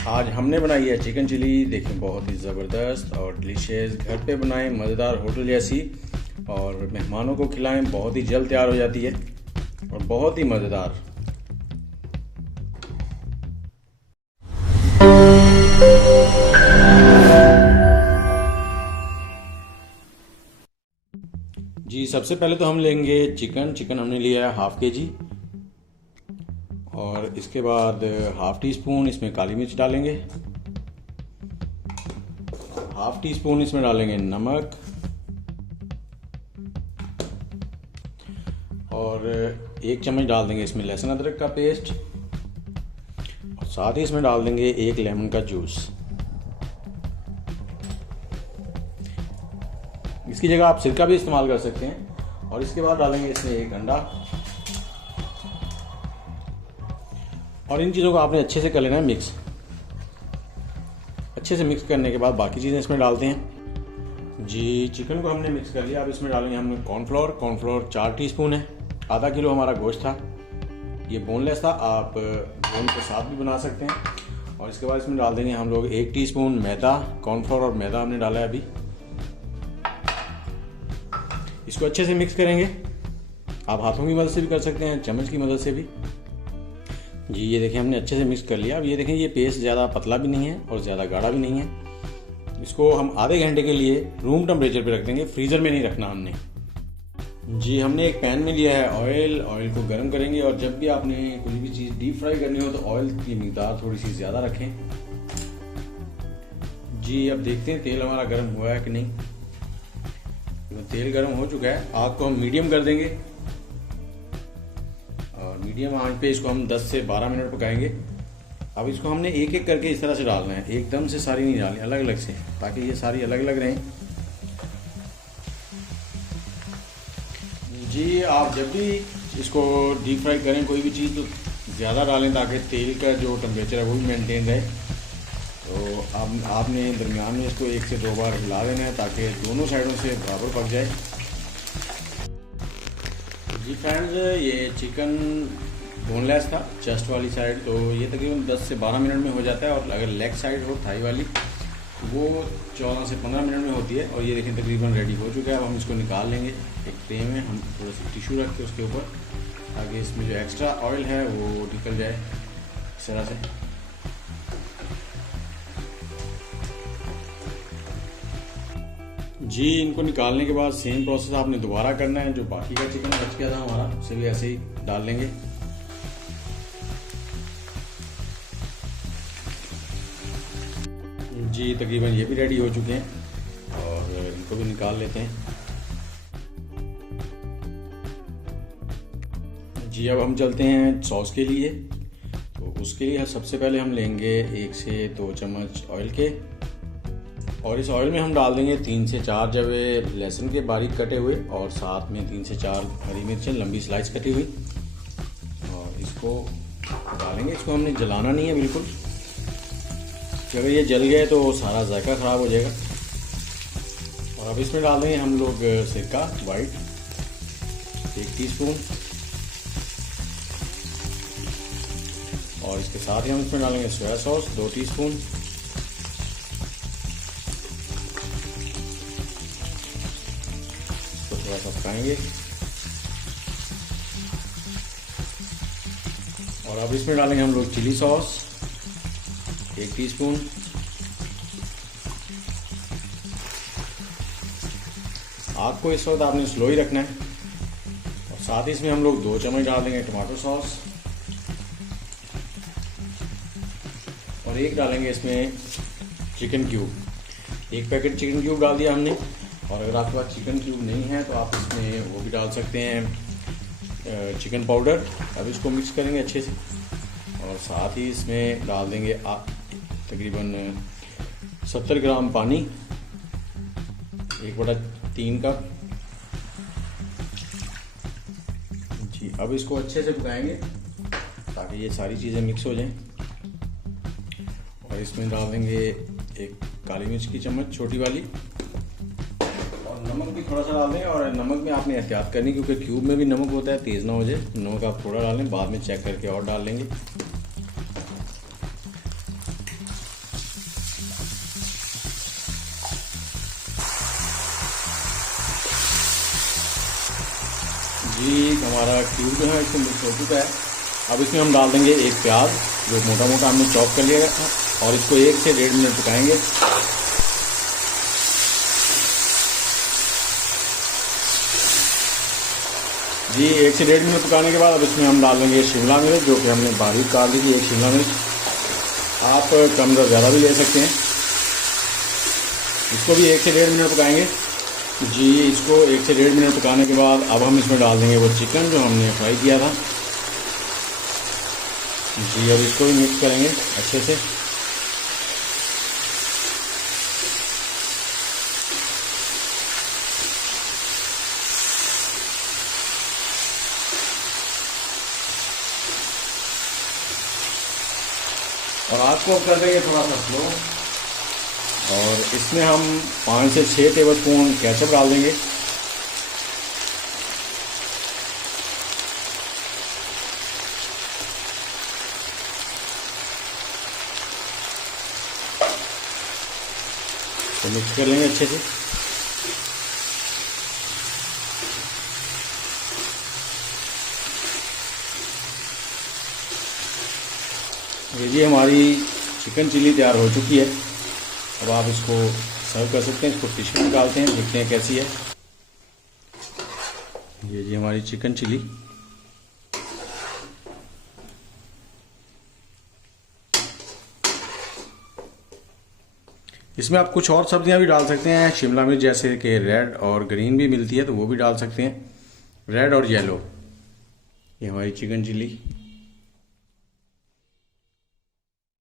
आज हमने बनाई है चिकन चिली। देखें, बहुत ही ज़बरदस्त और डिलीशियस। घर पे बनाएं, मज़ेदार होटल जैसी, और मेहमानों को खिलाएं। बहुत ही जल्द तैयार हो जाती है और बहुत ही मज़ेदार। जी, सबसे पहले तो हम लेंगे चिकन हमने लिया है हाफ़ के जी, और इसके बाद हाफ़ टी स्पून इसमें काली मिर्च डालेंगे, हाफ़ टी स्पून इसमें डालेंगे नमक, और 1 चम्मच डाल देंगे इसमें लहसुन अदरक का पेस्ट, और साथ ही इसमें डाल देंगे 1 लेमन का जूस। इसकी जगह आप सिरका भी इस्तेमाल कर सकते हैं। और इसके बाद डालेंगे इसमें 1 अंडा, और इन चीज़ों को आपने अच्छे से कर लेना है मिक्स। अच्छे से मिक्स करने के बाद बाकी चीज़ें इसमें डालते हैं। जी, चिकन को हमने मिक्स कर लिया। अब इसमें डालेंगे हम कॉर्नफ्लोर 4 टीस्पून है। आधा किलो हमारा गोश्त था, ये बोनलेस था, आप बोन के साथ भी बना सकते हैं। और इसके बाद इसमें डाल देंगे हम लोग 1 टीस्पून मैदा। कॉर्नफ्लोर और मैदा हमने डाला है अभी। इसको अच्छे से मिक्स करेंगे। आप हाथों की मदद से भी कर सकते हैं, चम्मच की मदद से भी। जी, ये देखें, हमने अच्छे से मिक्स कर लिया। अब ये देखें, ये पेस्ट ज़्यादा पतला भी नहीं है और ज़्यादा गाढ़ा भी नहीं है। इसको हम आधे घंटे के लिए रूम टेम्परेचर पे रख देंगे, फ्रीज़र में नहीं रखना हमने। जी, हमने एक पैन में लिया है ऑयल को गर्म करेंगे। और जब भी आपने कोई भी चीज़ डीप फ्राई करनी हो तो ऑयल की मिकदार थोड़ी सी ज़्यादा रखें। जी, अब देखते हैं तेल हमारा गर्म हुआ है कि नहीं। तो तेल गर्म हो चुका है। आग को हम मीडियम कर देंगे, और मीडियम आंच पे इसको हम 10 से 12 मिनट पकाएंगे। अब इसको हमने एक एक करके इस तरह से डालना है, एकदम से सारी नहीं डालनी, अलग अलग से, ताकि ये सारी अलग अलग रहें। जी, आप जब भी इसको डीप फ्राई करें कोई भी चीज़, तो ज़्यादा डालें ताकि तेल का जो टेम्परेचर है वो भी मेंटेन रहे। तो अब आपने दरमियान में इसको 1 से 2 बार हिला देना है ताकि दोनों साइडों से बराबर पक जाए। जी फ्रेंड्स, ये चिकन बोनलेस था, चेस्ट वाली साइड, तो ये तकरीबन 10 से 12 मिनट में हो जाता है। और अगर लेग साइड हो, थाई वाली, वो 14 से 15 मिनट में होती है। और ये देखें, तकरीबन रेडी हो चुका है। अब हम इसको निकाल लेंगे एक ट्रे में। हम थोड़ा सा टिश्यू रख के उसके ऊपर, ताकि इसमें जो एक्स्ट्रा ऑयल है वो निकल जाए इस तरह से। जी, इनको निकालने के बाद सेम प्रोसेस आपने दोबारा करना है। जो बाकी का चिकन बच गया था हमारा, उसे भी ऐसे ही डाल लेंगे। जी, तकरीबन ये भी रेडी हो चुके हैं, और इनको भी निकाल लेते हैं। जी, अब हम चलते हैं सॉस के लिए। तो उसके लिए सबसे पहले हम लेंगे 1 से 2 चम्मच ऑयल के, और इस ऑयल में हम डाल देंगे 3 से 4 जवे लहसुन के बारीक कटे हुए, और साथ में 3 से 4 हरी मिर्चें लंबी स्लाइस कटी हुई, और इसको डालेंगे। इसको हमने जलाना नहीं है बिल्कुल, अगर ये जल गए तो सारा जायका ख़राब हो जाएगा। और अब इसमें डाल देंगे हम लोग सिरका वाइट 1 टीस्पून, और इसके साथ ही हम इसमें डालेंगे सोया सॉस 2 टीस्पून, थोड़ा सा पकाएंगे। और अब इसमें डालेंगे हम लोग चिली सॉस 1 टीस्पून, आग को इस वक्त आपने स्लो ही रखना है। और साथ ही इसमें हम लोग 2 चम्मच डाल देंगे टमाटो सॉस, और 1 डालेंगे इसमें chicken cube. 1 packet chicken cube डाल दिया हमने। और अगर आपके पास चिकन क्यूब नहीं है तो आप इसमें वो भी डाल सकते हैं, चिकन पाउडर। अब इसको मिक्स करेंगे अच्छे से, और साथ ही इसमें डाल देंगे तकरीबन 70 ग्राम पानी, 1/3 कप। जी, अब इसको अच्छे से पकाएंगे ताकि ये सारी चीज़ें मिक्स हो जाएं। और इसमें डाल देंगे 1 काली मिर्च की चम्मच छोटी वाली, और नमक भी थोड़ा सा डाल दें। और नमक में आपने एहतियात करनी, क्योंकि क्यूब में भी नमक होता है, तेज़ ना हो जाए। नमक आप थोड़ा डालें, बाद में चेक करके और डाल लेंगे। जी हमारा क्यूब जो है इसमें मिक्स हो चुका है। अब इसमें हम डाल देंगे एक प्याज जो मोटा मोटा हमने चॉप कर लिया है और इसको 1 से 1.5 मिनट पकाएंगे। जी 1 से 1.5 मिनट पकाने के बाद अब इसमें हम डाल देंगे शिमला मिर्च जो कि हमने बारीक काट ली थी, एक शिमला मिर्च। आप कम या ज़्यादा भी ले सकते हैं। इसको भी 1 से 1.5 मिनट पकाएंगे। जी इसको 1 से 1.5 मिनट पकाने के बाद अब हम इसमें डाल देंगे वो चिकन जो हमने फ्राई किया था। जी अब इसको भी मिक्स करेंगे अच्छे से। और आग को कर देंगे थोड़ा सा स्लो और इसमें हम 5 से 6 टेबलस्पून केचप डाल देंगे। तो मिक्स कर लेंगे अच्छे से। ये जी हमारी चिकन चिली तैयार हो चुकी है। अब आप इसको सर्व कर सकते हैं। इसको टिश्यू में डालते हैं, देखते हैं कैसी है। ये जी हमारी चिकन चिली। इसमें आप कुछ और सब्जियां भी डाल सकते हैं, शिमला मिर्च जैसे कि रेड और ग्रीन भी मिलती है तो वो भी डाल सकते हैं, रेड और येलो। ये हमारी चिकन चिली।